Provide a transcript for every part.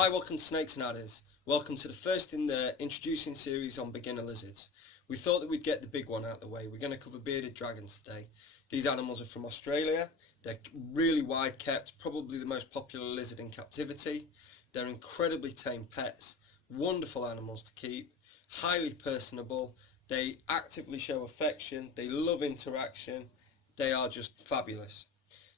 Hi, welcome to Snakes and Adders. Welcome to the first in the introducing series on beginner lizards. We thought that we'd get the big one out of the way. We're going to cover bearded dragons today. These animals are from Australia. They're really wide kept, probably the most popular lizard in captivity. They're incredibly tame pets, wonderful animals to keep, highly personable. They actively show affection, they love interaction, they are just fabulous.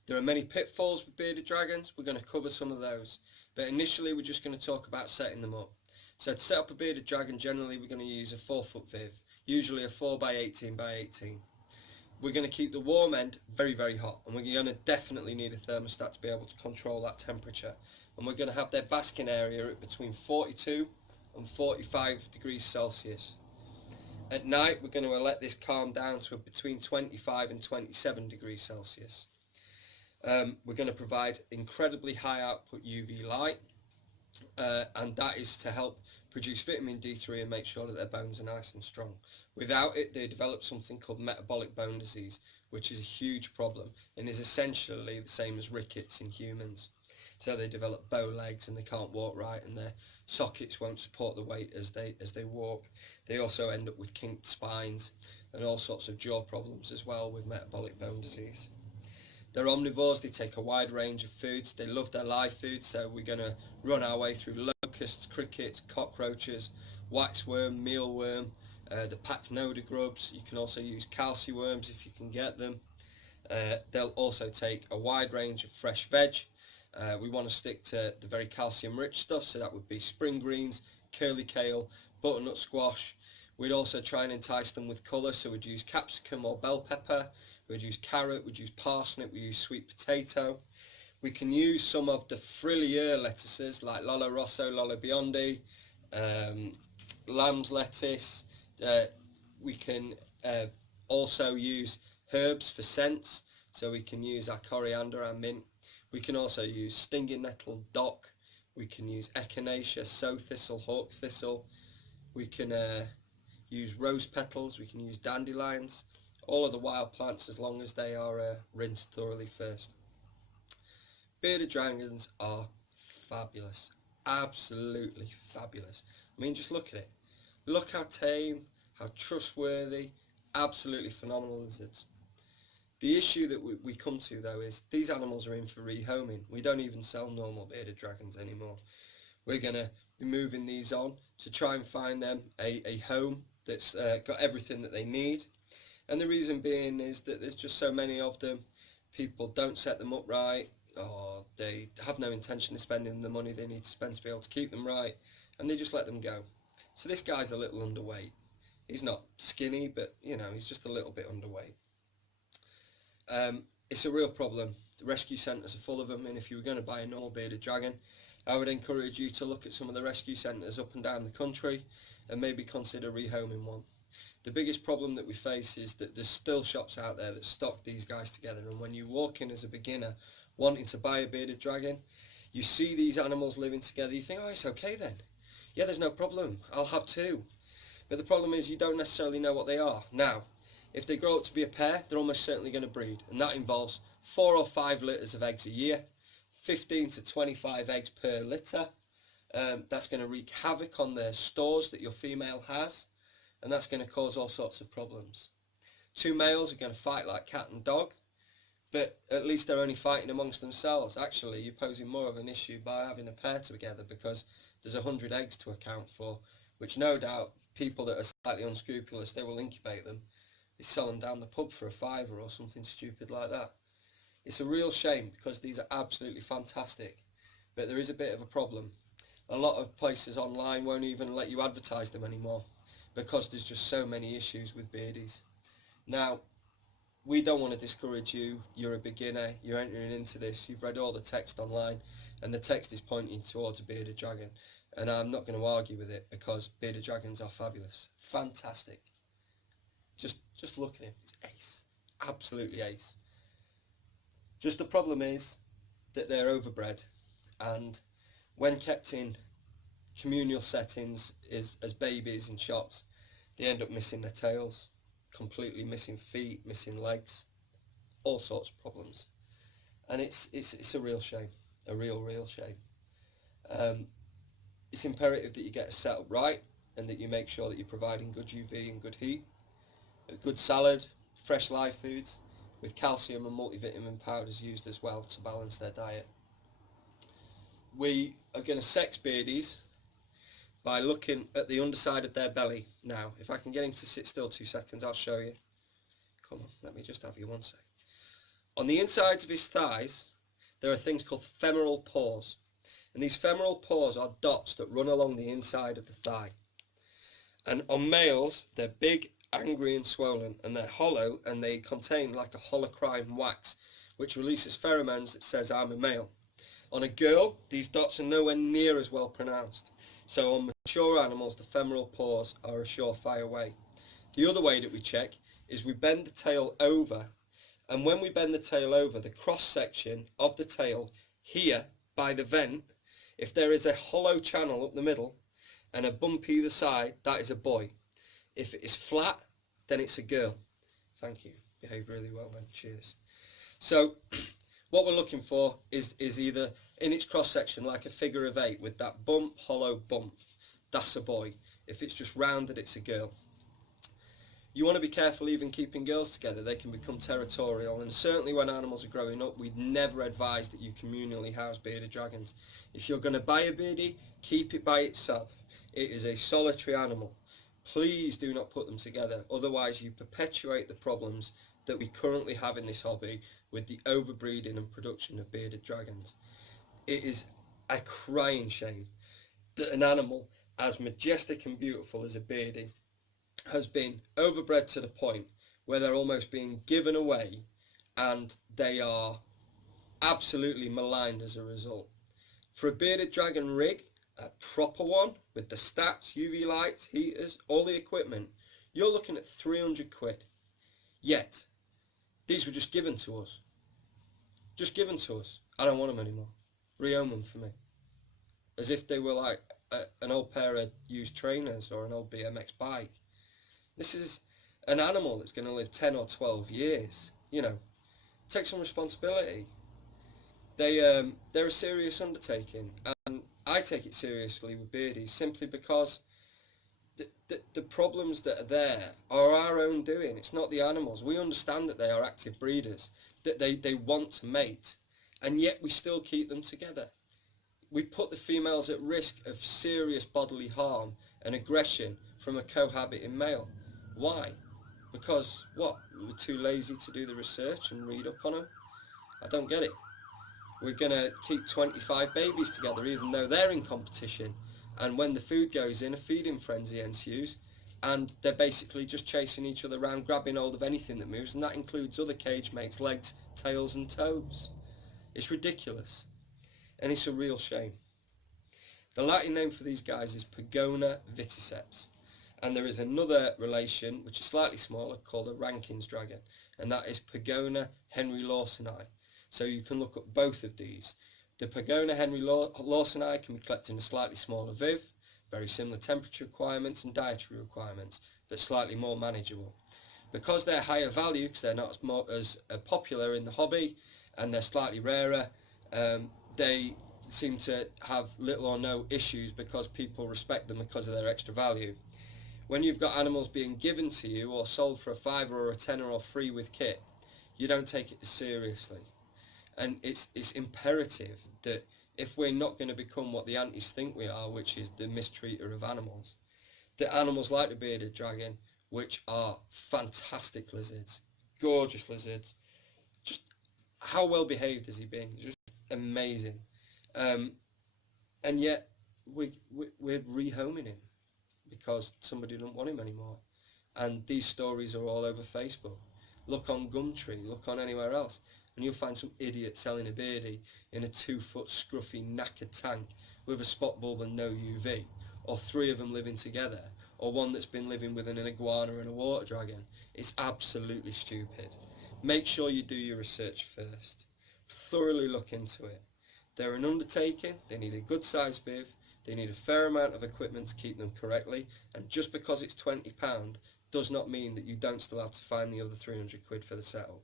There are many pitfalls with bearded dragons. We're going to cover some of those. But initially we're just going to talk about setting them up. So to set up a bearded dragon, generally we're going to use a 4-foot viv, usually a 4x18 by 18. We're going to keep the warm end very, very hot, and we're going to definitely need a thermostat to be able to control that temperature. And we're going to have their basking area at between 42 and 45 degrees Celsius. At night we're going to let this calm down to between 25 and 27 degrees Celsius. We're going to provide incredibly high output UV light, and that is to help produce vitamin D3 and make sure that their bones are nice and strong. Without it, they develop something called metabolic bone disease, which is a huge problem and is essentially the same as rickets in humans. So they develop bow legs and they can't walk right, and their sockets won't support the weight as they walk. They also end up with kinked spines and all sorts of jaw problems as well with metabolic bone disease. They're omnivores. They take a wide range of foods. They love their live food, so we're going to run our way through locusts, crickets, cockroaches, waxworm, mealworm, the pachynoda grubs. You can also use calciworms if you can get them. They'll also take a wide range of fresh veg. We want to stick to the very calcium rich stuff, so that would be spring greens, curly kale, butternut squash. We'd also try and entice them with colour, so we'd use capsicum or bell pepper. We'd use carrot, we'd use parsnip, we use sweet potato. We can use some of the frillier lettuces like Lollo Rosso, Lollo Biondi, lamb's lettuce. We can also use herbs for scents, so we can use our coriander, our mint. We can also use stinging nettle, dock. We can use echinacea, sow thistle, hawk thistle. We can use rose petals, we can use dandelions. All of the wild plants, as long as they are rinsed thoroughly first. Bearded dragons are fabulous, absolutely fabulous. I mean, just look at it. Look how tame, how trustworthy, absolutely phenomenal lizards. The issue that we come to though is these animals are in for rehoming. We don't even sell normal bearded dragons anymore. We're going to be moving these on to try and find them a home that's got everything that they need. And the reason being is that there's just so many of them. People don't set them up right, or they have no intention of spending the money they need to spend to be able to keep them right, and they just let them go. So this guy's a little underweight. He's not skinny, but you know, he's just a little bit underweight. It's a real problem. The rescue centres are full of them, and if you were going to buy a normal bearded dragon, I would encourage you to look at some of the rescue centres up and down the country and maybe consider rehoming one. The biggest problem that we face is that there's still shops out there that stock these guys together, and when you walk in as a beginner wanting to buy a bearded dragon, you see these animals living together, you think, oh, it's okay then. Yeah, there's no problem, I'll have two. But the problem is you don't necessarily know what they are. Now, if they grow up to be a pair, they're almost certainly going to breed, and that involves 4 or 5 litters of eggs a year, 15 to 25 eggs per litter. That's going to wreak havoc on the stores that your female has, and that's going to cause all sorts of problems. 2 males are going to fight like cat and dog, but at least they're only fighting amongst themselves. Actually, you're posing more of an issue by having a pair together, because there's 100 eggs to account for, which no doubt people that are slightly unscrupulous, they will incubate them. They sell them down the pub for a fiver or something stupid like that. It's a real shame, because these are absolutely fantastic, but there is a bit of a problem. A lot of places online won't even let you advertise them anymore, because there's just so many issues with beardies. Now, we don't want to discourage you. You're a beginner, you're entering into this, you've read all the text online, and the text is pointing towards a bearded dragon, and I'm not going to argue with it, because bearded dragons are fabulous, fantastic. Just look at him, he's ace, absolutely ace. Just the problem is that they're overbred, and when kept in communal settings as babies in shops, they end up missing their tails, completely missing feet, missing legs, all sorts of problems, and it's a real shame, a real shame. It's imperative that you get a setup right and that you make sure that you're providing good UV and good heat, a good salad, fresh live foods with calcium and multivitamin powders used as well to balance their diet. We are going to sex beardies by looking at the underside of their belly. Now, if I can get him to sit still 2 seconds, I'll show you. Come on, let me just have you 1 sec. On the insides of his thighs, there are things called femoral pores. And these femoral pores are dots that run along the inside of the thigh. And on males, they're big, angry and swollen, and they're hollow, and they contain like a holocrine wax, which releases pheromones that says, I'm a male. On a girl, these dots are nowhere near as well pronounced. So on mature animals, the femoral pores are a surefire way. The other way that we check is we bend the tail over, and when we bend the tail over, the cross section of the tail here by the vent, if there is a hollow channel up the middle and a bump either side, that is a boy. If it is flat, then it's a girl. Thank you. Behave really well then. Cheers. So what we're looking for is either in its cross section like a figure of 8 with that bump, hollow bump. That's a boy. If it's just rounded, it's a girl. You want to be careful even keeping girls together. They can become territorial, and certainly when animals are growing up, we'd never advise that you communally house bearded dragons. If you're going to buy a beardie, keep it by itself. It is a solitary animal. Please do not put them together, otherwise you perpetuate the problems that we currently have in this hobby with the overbreeding and production of bearded dragons. It is a crying shame that an animal as majestic and beautiful as a beardie has been overbred to the point where they're almost being given away and they are absolutely maligned as a result. For a bearded dragon rig, a proper one with the stats, UV lights, heaters, all the equipment, you're looking at 300 quid. Yet, these were just given to us. Just given to us. I don't want them anymore. Rehome them for me. As if they were like an old pair of used trainers or an old BMX bike. This is an animal that's going to live 10 or 12 years. You know, take some responsibility. They're a serious undertaking, and I take it seriously with beardies simply because the problems that are there are our own doing. It's not the animals. We understand that they are active breeders, that they want to mate, and yet we still keep them together. We put the females at risk of serious bodily harm and aggression from a cohabiting male. Why? Because, what, we're too lazy to do the research and read up on them? I don't get it. We're going to keep 25 babies together even though they're in competition, and when the food goes in, a feeding frenzy ensues, and they're basically just chasing each other around, grabbing hold of anything that moves, and that includes other cage mates' legs, tails and toes. It's ridiculous, and it's a real shame. The Latin name for these guys is Pagona viticeps. And there is another relation, which is slightly smaller, called a Rankin's dragon, and that is Pagona henry lawsoni. So you can look up both of these. The Pagona henry lawsoni can be collected in a slightly smaller viv, very similar temperature requirements and dietary requirements, but slightly more manageable. Because they're higher value, because they're not as popular in the hobby, and they're slightly rarer, they seem to have little or no issues because people respect them because of their extra value. When you've got animals being given to you or sold for a £5 or a £10 or free with kit, you don't take it as seriously. And it's imperative that if we're not going to become what the antis think we are, which is the mistreater of animals, that animals like the bearded dragon, which are fantastic lizards, gorgeous lizards, just how well behaved has he been? Just amazing. And yet we're rehoming him because somebody doesn't want him anymore. And these stories are all over Facebook. Look on Gumtree, look on anywhere else, and you'll find some idiot selling a beardie in a 2-foot scruffy knackered tank with a spot bulb and no UV, or 3 of them living together, or one that's been living with an iguana and a water dragon. It's absolutely stupid. Make sure you do your research first. Thoroughly look into it. They're an undertaking, they need a good size viv, they need a fair amount of equipment to keep them correctly, and just because it's £20 does not mean that you don't still have to find the other 300 quid for the setup.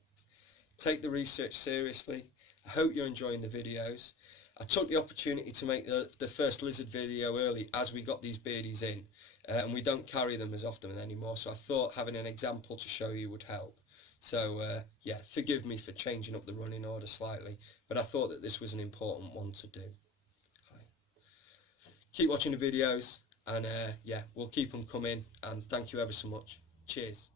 Take the research seriously. I hope you're enjoying the videos. I took the opportunity to make the first lizard video early as we got these beardies in, and we don't carry them as often anymore, so I thought having an example to show you would help. So yeah, forgive me for changing up the running order slightly, but I thought that this was an important one to do. Keep watching the videos, and yeah, we'll keep them coming, and thank you ever so much. Cheers.